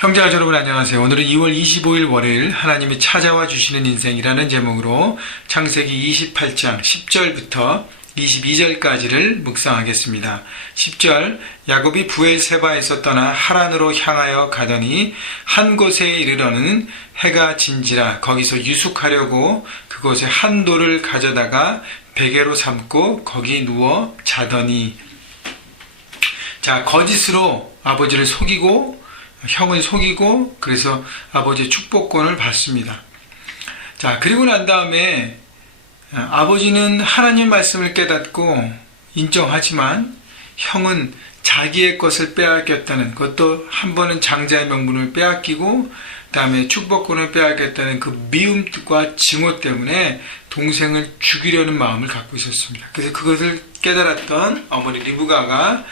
형제가 여러분 안녕하세요. 오늘은 2월 25일 월요일 하나님이 찾아와 주시는 인생이라는 제목으로 창세기 28장 10절부터 22절까지를 묵상하겠습니다. 10절 야곱이 부엘세바에서 떠나 하란으로 향하여 가더니 한 곳에 이르러는 해가 진지라 거기서 유숙하려고 그곳에 한 돌을 가져다가 베개로 삼고 거기 누워 자더니. 자, 거짓으로 아버지를 속이고 형을 속이고 그래서 아버지의 축복권을 받습니다. 자, 그리고 난 다음에 아버지는 하나님 말씀을 깨닫고 인정하지만 형은 자기의 것을 빼앗겼다는, 그것도 한 번은 장자의 명분을 빼앗기고 그 다음에 축복권을 빼앗겼다는 그 미움과 증오 때문에 동생을 죽이려는 마음을 갖고 있었습니다. 그래서 그것을 깨달았던 어머니 리브가가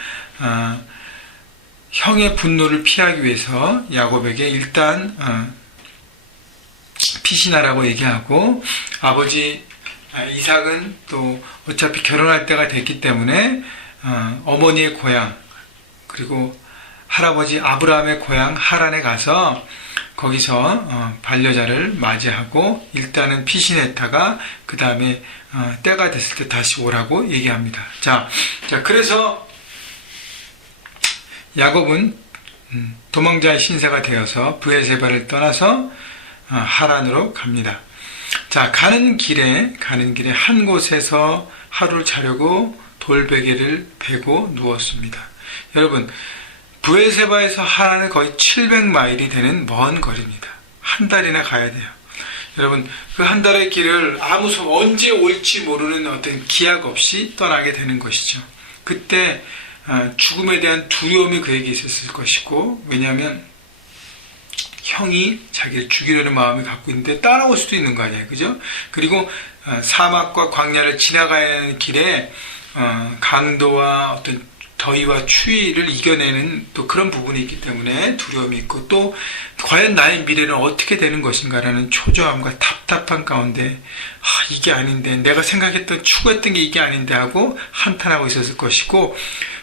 형의 분노를 피하기 위해서 야곱에게 일단 피신하라고 얘기하고, 아버지 이삭은 또 어차피 결혼할 때가 됐기 때문에 어머니의 고향 그리고 할아버지 아브라함의 고향 하란에 가서 거기서 반려자를 맞이하고 일단은 피신했다가 그 다음에 때가 됐을 때 다시 오라고 얘기합니다. 자, 그래서 야곱은 도망자의 신세가 되어서 브엘세바를 떠나서 하란으로 갑니다. 자, 가는 길에 한 곳에서 하루를 자려고 돌베개를 베고 누웠습니다. 여러분, 브엘세바에서 하란은 거의 700마일이 되는 먼 거리입니다. 한 달이나 가야 돼요. 여러분, 그 한 달의 길을 언제 올지 모르는 어떤 기약 없이 떠나게 되는 것이죠. 그때 죽음에 대한 두려움이 그에게 있었을 것이고, 왜냐하면 형이 자기를 죽이려는 마음을 갖고 있는데 따라올 수도 있는 거 아니에요, 그죠? 그리고 사막과 광야를 지나가야 하는 길에 강도와 어떤 더위와 추위를 이겨내는 또 그런 부분이 있기 때문에 두려움이 있고, 또 과연 나의 미래는 어떻게 되는 것인가라는 초조함과 답답한 가운데 이게 아닌데, 내가 생각했던 추구했던 게 이게 아닌데 하고 한탄하고 있었을 것이고,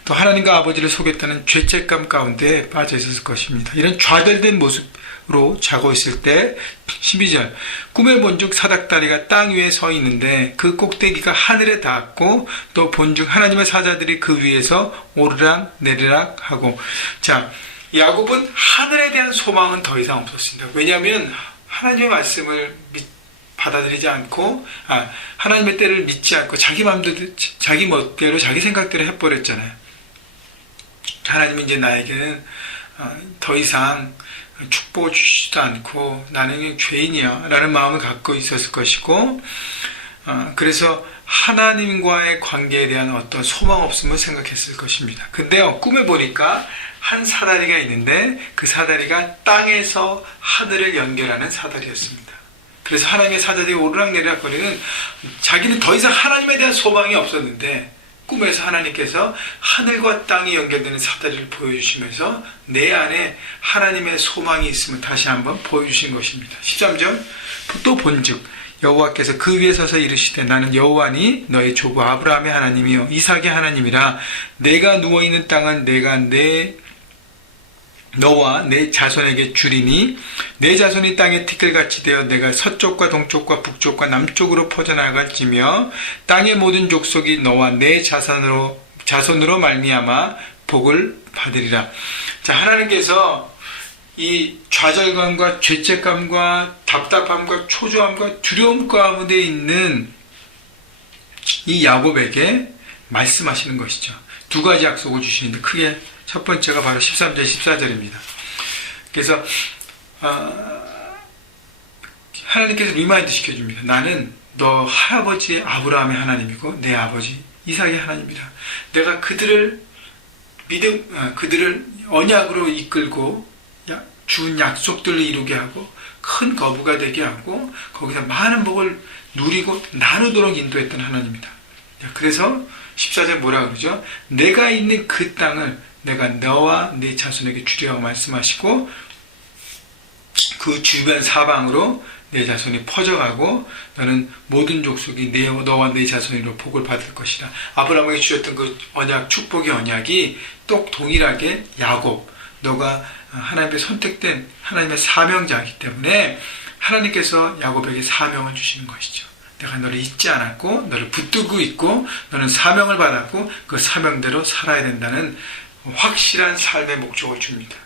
또 하나님과 아버지를 속였다는 죄책감 가운데 빠져 있었을 것입니다. 이런 좌절된 모습으로 자고 있을 때 12절 꿈에 본즉 사닥다리가 땅 위에 서 있는데 그 꼭대기가 하늘에 닿았고 또 본즉 하나님의 사자들이 그 위에서 오르락 내리락 하고. 자, 야곱은 하늘에 대한 소망은 더 이상 없었습니다. 왜냐하면 하나님의 말씀을 받아들이지 않고 하나님의 때를 믿지 않고 자기 멋대로 자기 생각대로 해버렸잖아요. 하나님은 이제 나에게는 더 이상 축복을 주시지도 않고 나는 죄인이야 라는 마음을 갖고 있었을 것이고, 그래서 하나님과의 관계에 대한 어떤 소망 없음을 생각했을 것입니다. 근데요, 꿈에 보니까 한 사다리가 있는데 그 사다리가 땅에서 하늘을 연결하는 사다리였습니다. 그래서 하나님의 사자들이 오르락내리락 거리는, 자기는 더 이상 하나님에 대한 소망이 없었는데 꿈에서 하나님께서 하늘과 땅이 연결되는 사다리를 보여주시면서 내 안에 하나님의 소망이 있음을 다시 한번 보여주신 것입니다. 13절 또 본즉 여호와께서 그 위에 서서 이르시되 나는 여호와니 너의 조부 아브라함의 하나님이요 이삭의 하나님이라. 내가 누워있는 땅은 내가 너와 내 자손에게 주리니 내 자손이 땅의 티끌같이 되어 내가 서쪽과 동쪽과 북쪽과 남쪽으로 퍼져나갈지며 땅의 모든 족속이 너와 내 자손으로 말미암아 복을 받으리라. 자, 하나님께서 이 좌절감과 죄책감과 답답함과 초조함과 두려움 가운데 있는 이 야곱에게 말씀하시는 것이죠. 두 가지 약속을 주시는데 크게 첫 번째가 바로 13절 14절입니다. 그래서 하나님께서 리마인드 시켜줍니다. 나는 너 할아버지 아브라함의 하나님이고 내 아버지 이삭의 하나님이라. 내가 그들을 언약으로 이끌고 준 약속들을 이루게 하고 큰 거부가 되게 하고 거기서 많은 복을 누리고 나누도록 인도했던 하나님이다. 그래서 14절 뭐라 그러죠? 내가 있는 그 땅을 내가 너와 네 자손에게 주리라고 말씀하시고 그 주변 사방으로 내 자손이 퍼져가고 너는 모든 족속이 너와 네 자손으로 복을 받을 것이다. 아브라함에게 주셨던 그 언약, 축복의 언약이 또 동일하게 야곱, 너가 하나님의 선택된 하나님의 사명자이기 때문에 하나님께서 야곱에게 사명을 주시는 것이죠. 내가 너를 잊지 않았고 너를 붙들고 있고 너는 사명을 받았고 그 사명대로 살아야 된다는 확실한 삶의 목적을 줍니다.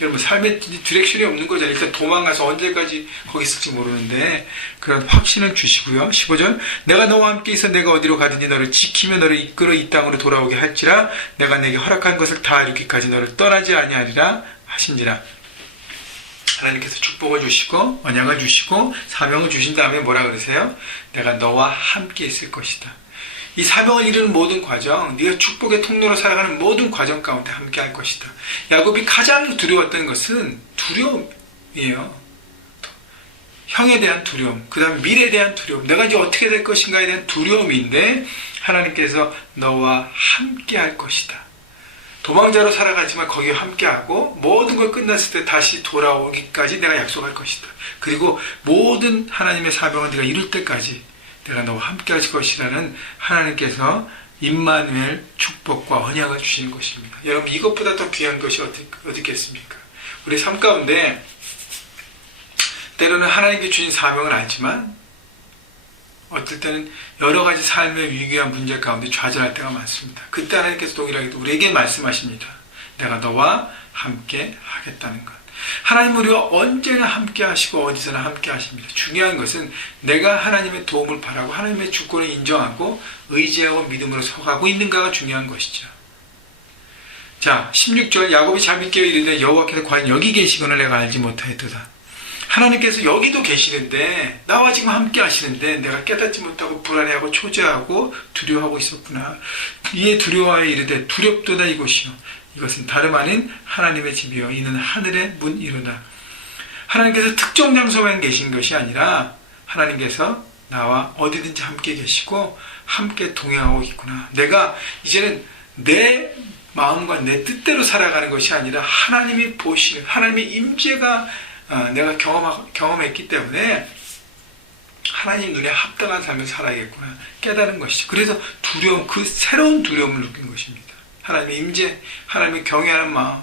여러분 삶의 디렉션이 없는 거잖아요. 일단 도망가서 언제까지 거기 있을지 모르는데 그런 확신을 주시고요. 15절 내가 너와 함께 있어 내가 어디로 가든지 너를 지키며 너를 이끌어 이 땅으로 돌아오게 할지라 내가 내게 허락한 것을 다 이루기까지 너를 떠나지 아니하리라 하신지라. 하나님께서 축복을 주시고 언약을 주시고 사명을 주신 다음에 뭐라 그러세요? 내가 너와 함께 있을 것이다. 이 사명을 이루는 모든 과정, 네가 축복의 통로로 살아가는 모든 과정 가운데 함께 할 것이다. 야곱이 가장 두려웠던 것은 두려움이에요. 형에 대한 두려움, 그 다음에 미래에 대한 두려움, 내가 이제 어떻게 될 것인가에 대한 두려움인데 하나님께서 너와 함께 할 것이다. 도망자로 살아가지만 거기에 함께하고 모든 걸 끝났을 때 다시 돌아오기까지 내가 약속할 것이다. 그리고 모든 하나님의 사명을 네가 이룰 때까지 내가 너와 함께 할 것이라는 하나님께서 임마누엘 축복과 언약을 주시는 것입니다. 여러분 이것보다 더 귀한 것이 어디겠습니까? 우리 삶 가운데 때로는 하나님께 주신 사명을 알지만 어떨 때는 여러 가지 삶의 위기와 문제 가운데 좌절할 때가 많습니다. 그때 하나님께서 동일하게 우리에게 말씀하십니다. 내가 너와 함께 하겠다는 것. 하나님은 우리와 언제나 함께 하시고 어디서나 함께 하십니다. 중요한 것은 내가 하나님의 도움을 바라고 하나님의 주권을 인정하고 의지하고 믿음으로 서가고 있는가가 중요한 것이죠. 자, 16절 야곱이 잠이 깨어 이르되 여호와께서 과연 여기 계시거늘 내가 알지 못하였도다. 하나님께서 여기도 계시는데 나와 지금 함께 하시는데 내가 깨닫지 못하고 불안해하고 초조하고 두려워하고 있었구나. 이에 두려워하여 이르되 두렵도다 이곳이요 이것은 다름 아닌 하나님의 집이요 이는 하늘의 문이로다. 하나님께서 특정 장소만 계신 것이 아니라 하나님께서 나와 어디든지 함께 계시고 함께 동행하고 있구나. 내가 이제는 내 마음과 내 뜻대로 살아가는 것이 아니라 하나님이 보시는 하나님의 임재가 내가 경험했기 때문에 하나님 눈에 합당한 삶을 살아야겠구나 깨달은 것이죠. 그래서 두려움, 그 새로운 두려움을 느낀 것입니다. 하나님의 임재, 하나님의 경외하는 마음.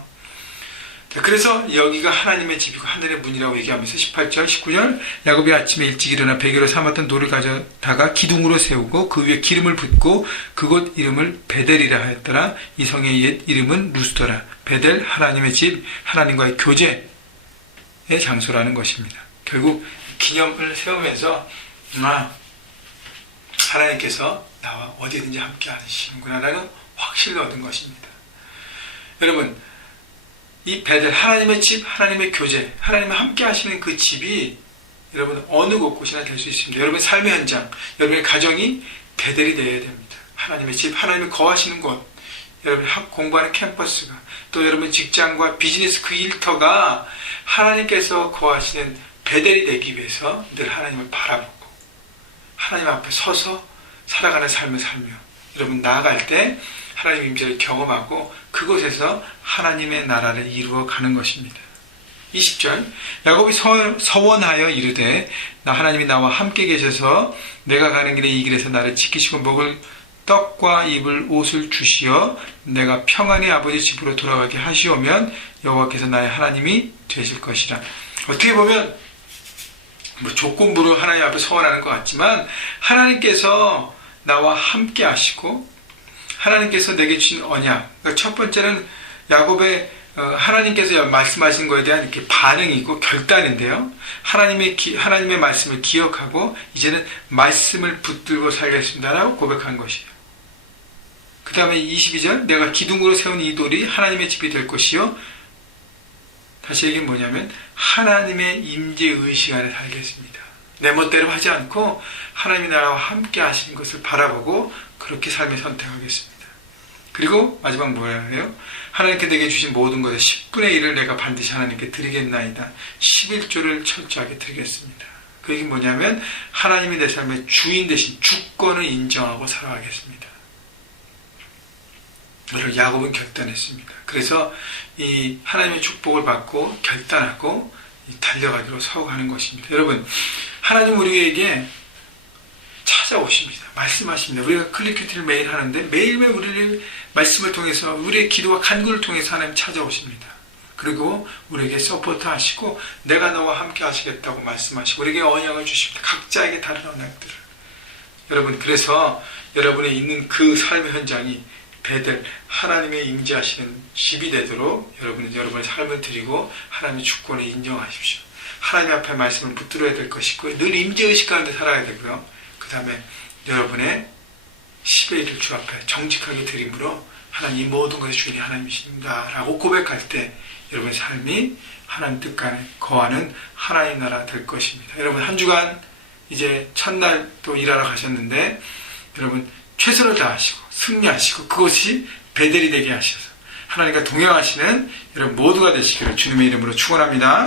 그래서 여기가 하나님의 집이고 하늘의 문이라고 얘기하면서 18절, 19절 야곱이 아침에 일찍 일어나 베개로 삼았던 돌을 가져다가 기둥으로 세우고 그 위에 기름을 붓고 그곳 이름을 베델이라 하였더라. 이 성의 옛 이름은 루스더라. 베델, 하나님의 집, 하나님과의 교제 의 장소라는 것입니다. 결국 기념을 세우면서 하나님께서 나와 어디든지 함께 하시는구나 라는 확신을 얻은 것입니다. 여러분 이 베델 하나님의 집 하나님의 교제 하나님과 함께 하시는 그 집이 여러분 어느 곳곳이나 될 수 있습니다. 여러분의 삶의 현장 여러분의 가정이 베델이 되어야 됩니다. 하나님의 집 하나님이 거하시는 곳 여러분이 공부하는 캠퍼스가 또 여러분 직장과 비즈니스 그 일터가 하나님께서 거하시는 베델이 되기 위해서 늘 하나님을 바라보고 하나님 앞에 서서 살아가는 삶을 살며 여러분 나아갈 때 하나님의 임재를 경험하고 그곳에서 하나님의 나라를 이루어 가는 것입니다. 20절 야곱이 서원하여 이르되 나 하나님이 나와 함께 계셔서 내가 가는 길에 이 길에서 나를 지키시고 먹을 떡과 입을 옷을 주시어 내가 평안히 아버지 집으로 돌아가게 하시오면 여호와께서 나의 하나님이 되실 것이라. 어떻게 보면 조건부로 하나님 앞에 서원하는 것 같지만 하나님께서 나와 함께 하시고 하나님께서 내게 주신 언약. 그러니까 첫 번째는 야곱의 하나님께서 말씀하신 것에 대한 이렇게 반응이고 결단인데요. 하나님의 말씀을 기억하고 이제는 말씀을 붙들고 살겠습니다라고 고백한 것이에요. 그 다음에 22절 내가 기둥으로 세운 이 돌이 하나님의 집이 될 것이요. 다시 얘기는 뭐냐면 하나님의 임재의 시간에 살겠습니다. 내 멋대로 하지 않고 하나님이 나와 함께 하시는 것을 바라보고 그렇게 삶을 선택하겠습니다. 그리고 마지막 뭐라 해요? 하나님께 내게 주신 모든 것의 10분의 1을 내가 반드시 하나님께 드리겠나이다. 11조를 철저하게 드리겠습니다. 그 얘기는 뭐냐면 하나님이 내 삶의 주인 대신 주권을 인정하고 살아가겠습니다. 이를 야곱은 결단했습니다. 그래서 이 하나님의 축복을 받고 결단하고 달려가기로 서가는 것입니다. 여러분 하나님 우리에게 찾아오십니다. 말씀하십니다. 우리가 클리큐티를 매일 하는데 매일매일 우리를 말씀을 통해서 우리의 기도와 간구를 통해서 하나님 찾아오십니다. 그리고 우리에게 서포트 하시고 내가 너와 함께 하시겠다고 말씀하시고 우리에게 언약을 주십니다. 각자에게 다른 언약들을. 여러분, 그래서 여러분이 있는 그 삶의 현장이 베델, 하나님의 임재하시는 집이 되도록 여러분이 여러분의 삶을 드리고 하나님의 주권을 인정하십시오. 하나님 앞에 말씀을 붙들어야 될 것이고 늘 임재의식 가운데 살아야 되고요. 그 다음에 여러분의 10의 1을 주 앞에 정직하게 드림으로 하나님 이 모든 것의 주인이 하나님이십니다 라고 고백할 때 여러분의 삶이 하나님 뜻간에 거하는 하나님 나라 될 것입니다. 여러분, 한 주간 이제 첫날 또 일하러 가셨는데 여러분 최선을 다하시고 승리하시고 그것이 베델이 되게 하셔서 하나님과 동행하시는 여러분 모두가 되시기를 주님의 이름으로 축원합니다.